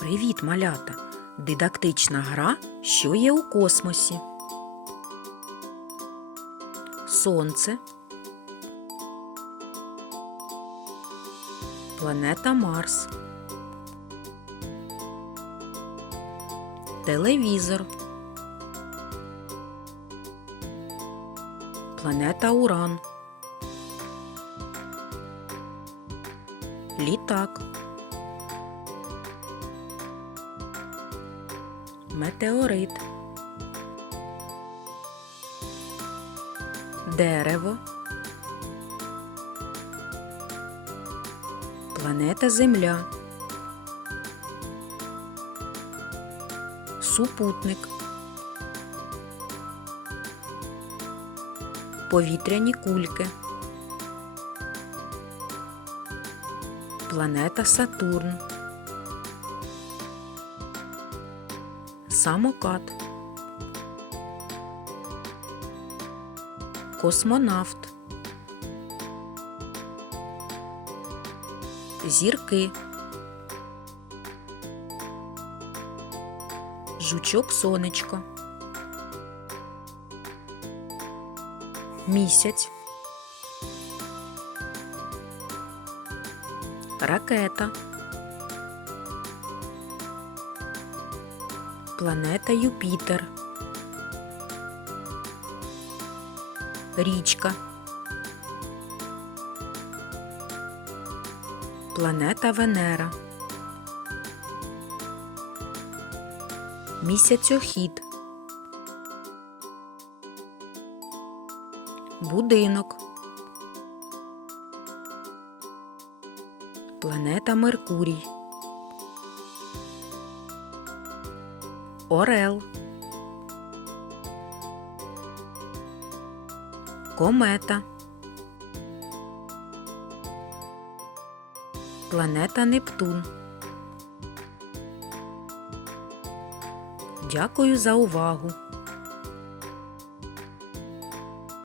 Привіт, малята! Дидактична гра, що є у космосі. Сонце. Планета Марс. Телевізор. Планета Уран. Літак. Метеорит. Дерево. Планета Земля. Супутник. Повітряні кульки. Планета Сатурн. Самокат. Космонавт. Зірки. Жучок сонечко. Місяць. Ракета. Планета Юпітер. Річка. Планета Венера. Місяцьохід. Будинок. Планета Меркурій. Орел. Комета. Планета Нептун. Дякую за увагу!